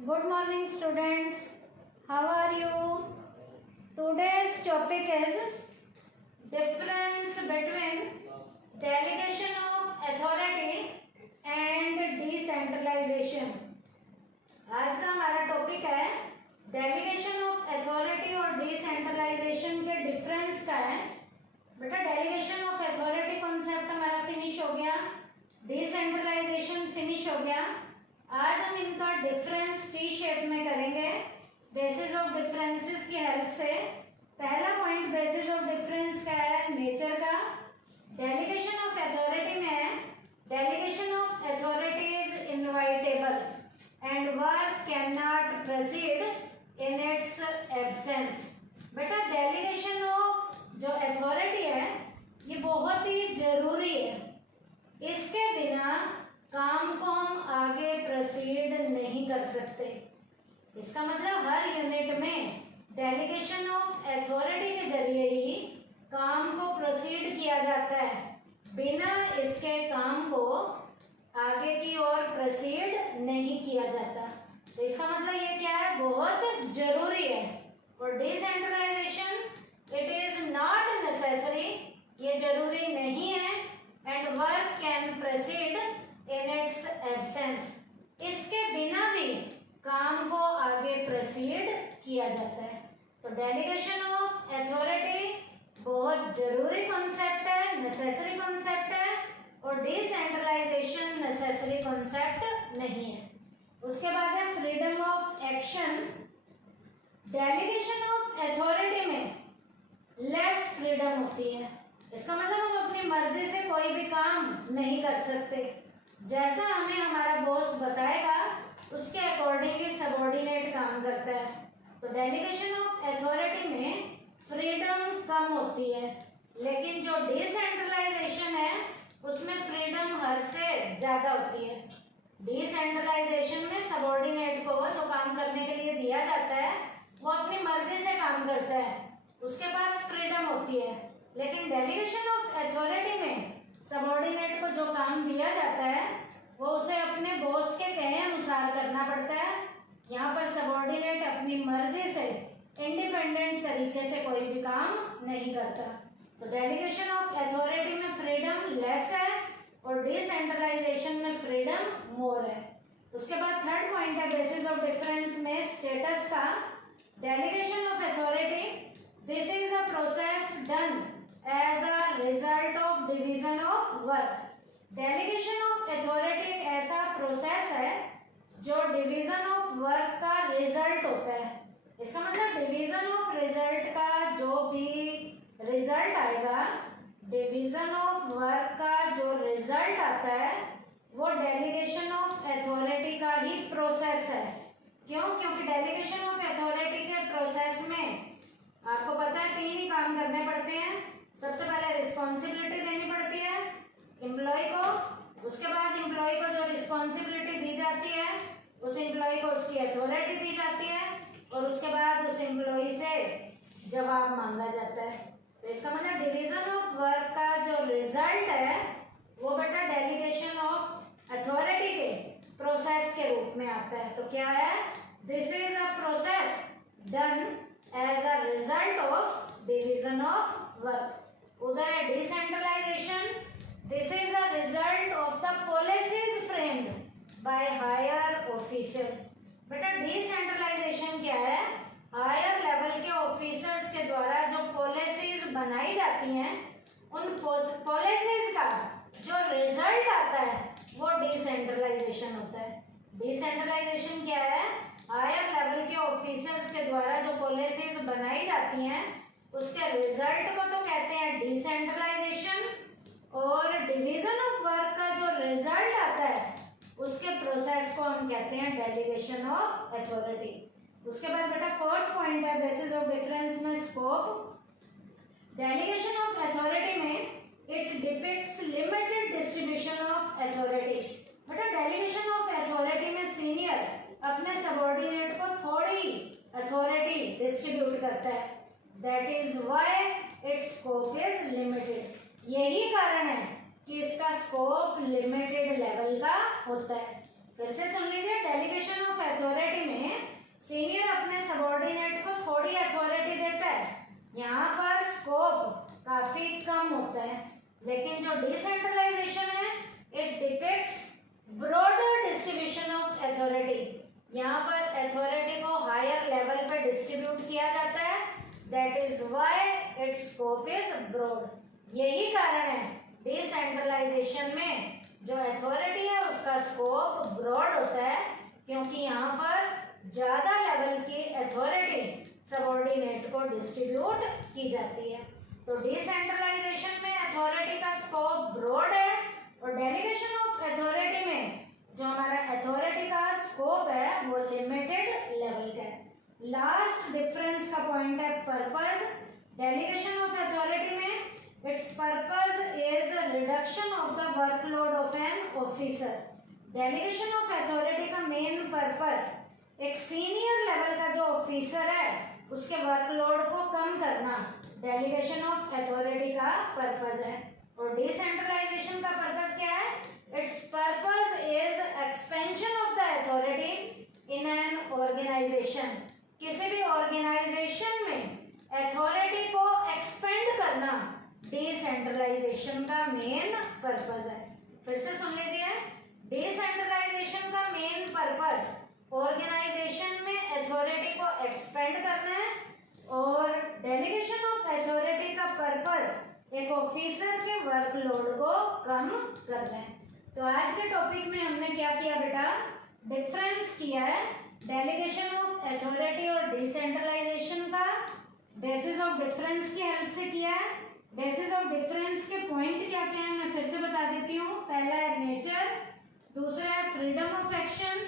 Good morning, students. How are you? Today's topic is difference between delegation of authority and decentralization. आज का हमारा topic है delegation of authority और decentralisation के difference का है। बेटा डेलीगेशन ऑफ अथॉरिटी कॉन्सेप्ट हमारा फिनिश हो गया, डिसेंट्रलाइजेशन फिनिश हो गया। आज हम इनका डिफरेंस टी शेप में करेंगे बेसिस ऑफ डिफरेंसेस की हेल्प से। पहला पॉइंट बेसिस ऑफ डिफरेंस का है नेचर का। डेलीगेशन ऑफ अथॉरिटी में है delegation of authority is inevitable and work can not proceed in its absence. बेटा डेलीगेशन ऑफ जो अथॉरिटी है ये बहुत ही जरूरी है, इसके बिना काम को हम आगे प्रोसीड नहीं कर सकते। इसका मतलब हर यूनिट में डेलीगेशन ऑफ अथॉरिटी के जरिए ही काम को प्रोसीड किया जाता है, बिना इसके काम को आगे की ओर प्रोसीड नहीं किया जाता। तो इसका मतलब ये क्या है, बहुत जरूरी है। और decentralisation it is not necessary, ये जरूरी नहीं है। And work can proceed in its absence, इसके बिना भी काम को आगे प्रोसीड किया जाता है। तो डेलीगेशन ऑफ अथॉरिटी बहुत जरूरी कॉन्सेप्ट है, नेसेसरी कॉन्सेप्ट है, और डिसेंट्रलाइजेशन नेसेसरी कॉन्सेप्ट नहीं है। उसके बाद है freedom of action. Delegation of authority में लेस फ्रीडम होती है। इसका मतलब हम अपनी मर्जी से कोई भी काम नहीं कर सकते, जैसा हमें हमारा बॉस बताएगा उसके अकॉर्डिंग ही सबऑर्डिनेट काम करता है। तो डेलीगेशन ऑफ अथॉरिटी में फ्रीडम कम होती है, लेकिन जो डिसेंट्रलाइजेशन है उसमें फ्रीडम हर से ज़्यादा होती है। डिसेंट्रलाइजेशन में सबऑर्डिनेट को जो काम करने के लिए दिया जाता है वो अपनी मर्जी से काम करता है, उसके पास फ्रीडम होती है। लेकिन डेलीगेशन ऑफ अथॉरिटी में सबऑर्डिनेट को जो काम दिया जाता है वो उसे अपने बॉस के कहे अनुसार करना पड़ता है। यहाँ पर सबऑर्डिनेट अपनी मर्जी से इंडिपेंडेंट तरीके से कोई भी काम नहीं करता। तो डेलीगेशन ऑफ अथॉरिटी में फ्रीडम लेस है और डिसेंट्रलाइजेशन में फ्रीडम मोर है। उसके बाद थर्ड पॉइंट है बेसिस ऑफ डिफरेंस में स्टेटस का। Delegation of authority this is a process done as a result of division of work. Delegation of authority एक ऐसा प्रोसेस है जो डिवीजन ऑफ वर्क का रिजल्ट होता है। इसका मतलब डिवीजन ऑफ रिजल्ट का जो भी रिजल्ट आएगा, डिवीजन ऑफ वर्क का जो रिजल्ट आता है वो डेलीगेशन ऑफ अथॉरिटी का ही प्रोसेस है। क्यों? क्योंकि डेलीगेशन ऑफ अथॉरिटी के प्रोसेस में आपको पता है 3 ही काम करने पड़ते हैं। सबसे पहले रिस्पॉन्सिबिलिटी देनी पड़ती है एम्प्लॉय को, उसके बाद एम्प्लॉय को जो रिस्पॉन्सिबिलिटी दी जाती है उस एम्प्लॉय को उसकी अथॉरिटी दी जाती है, और उसके बाद उस एम्प्लॉय से जवाब मांगा जाता है। तो इसका मतलब डिवीजन ऑफ वर्क का जो रिजल्ट है वो बेटा डेलीगेशन ऑफ अथॉरिटी के प्रोसेस के रूप में आता है। तो क्या है, this is a process done as a result of division of work. उधर है decentralisation, this is a result of the policies framed by higher officials. बेटा डिसेंट्रलाइजेशन क्या है, हायर लेवल के ऑफिसर्स के द्वारा जो पॉलिसीज बनाई जाती हैं उन पॉलिसीज का जो रिजल्ट आता है वो डिसेंट्रलाइजेशन होता है। डिसेंट्रलाइजेशन क्या है, हायर लेवल के ऑफिसर्स के द्वारा जो पॉलिसीज बनाई जाती हैं उसके रिजल्ट को तो कहते हैं डिसेंट्रलाइजेशन, और डिवीजन ऑफ वर्क का जो रिजल्ट आता है उसके प्रोसेस को हम कहते हैं डेलीगेशन ऑफ अथॉरिटी। उसके बाद बेटा फोर्थ पॉइंट है बेसिस ऑफ डिफरेंस में स्कोप। डेलीगेशन ऑफ अथॉरिटी में it depicts limited distribution of authority. बेटा डेलीगेशन ऑफ अथॉरिटी में सीनियर अपने सबऑर्डिनेट को थोड़ी अथॉरिटी डिस्ट्रीब्यूट करता है, that is why its scope is limited. यही कारण है कि इसका स्कोप लिमिटेड लेवल का होता है। फिर से सुन लीजिए, डेलीगेशन ऑफ अथॉरिटी में सीनियर अपने सबऑर्डिनेट को थोड़ी अथॉरिटी देता है, यहाँ पर स्कोप काफी कम होता है। लेकिन जो डिसेंट्रलाइजेशन है, it depicts broader distribution of authority, यहाँ पर अथॉरिटी को हायर लेवल पे डिस्ट्रीब्यूट किया जाता है, that is why its scope is broad. यही कारण है डिसेंट्रलाइजेशन में जो अथॉरिटी है उसका स्कोप ब्रॉड होता है, क्योंकि यहाँ पर ज्यादा लेवल की अथॉरिटी सबऑर्डिनेट को डिस्ट्रीब्यूट की जाती है। तो डिसेंट्रलाइजेशन में अथॉरिटी का स्कोप ब्रॉड है और डेलीगेशन ऑफ अथॉरिटी में जो हमारा अथॉरिटी का स्कोप है वो लिमिटेड लेवल का है। लास्ट डिफरेंस का पॉइंट है पर्पस। डेलीगेशन ऑफ अथॉरिटी में its purpose is reduction of the workload of an officer. Delegation of authority का मेन पर्पस एक सीनियर लेवल का जो ऑफिसर है उसके वर्कलोड को कम करना डेलीगेशन ऑफ अथॉरिटी का पर्पस है। और डिसेंट्रलाइजेशन का पर्पस क्या है? Its purpose is expansion of the authority in an organisation. किसी भी ऑर्गेनाइजेशन में अथॉरिटी को एक्सपेंड करना डिसेंट्रलाइजेशन का मेन पर्पस है। फिर से सुन लीजिए, डिसेंट्रलाइजेशन का मेन पर्पस ऑर्गेनाइजेशन में अथॉरिटी को एक्सपेंड करना है और डेलीगेशन ऑफ अथॉरिटी का पर्पस एक ऑफिसर के वर्कलोड को कम करना है। तो आज के टॉपिक में हमने क्या किया बेटा? डिफरेंस किया है डेलीगेशन ऑफ अथॉरिटी और डिसेंट्रलाइजेशन का, बेसिस ऑफ डिफरेंस की हेल्प से किया है। बेसिस ऑफ डिफरेंस के पॉइंट क्या क्या है मैं फिर से बता देती हूँ। पहला है नेचर, दूसरा है फ्रीडम ऑफ एक्शन,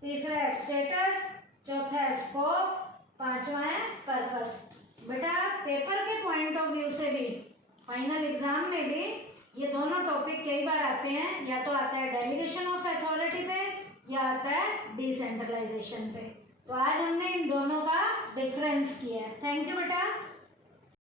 तीसरा है स्टेटस, चौथा है स्कोप, पांचवा है पर्पस। बेटा पेपर के पॉइंट ऑफ व्यू से भी फाइनल एग्जाम में भी ये दोनों टॉपिक कई बार आते हैं, या तो आता है डेलीगेशन ऑफ अथॉरिटी पे या आता है डिसेंट्रलाइजेशन पे। तो आज हमने इन दोनों का डिफरेंस किया है। थैंक यू बेटा।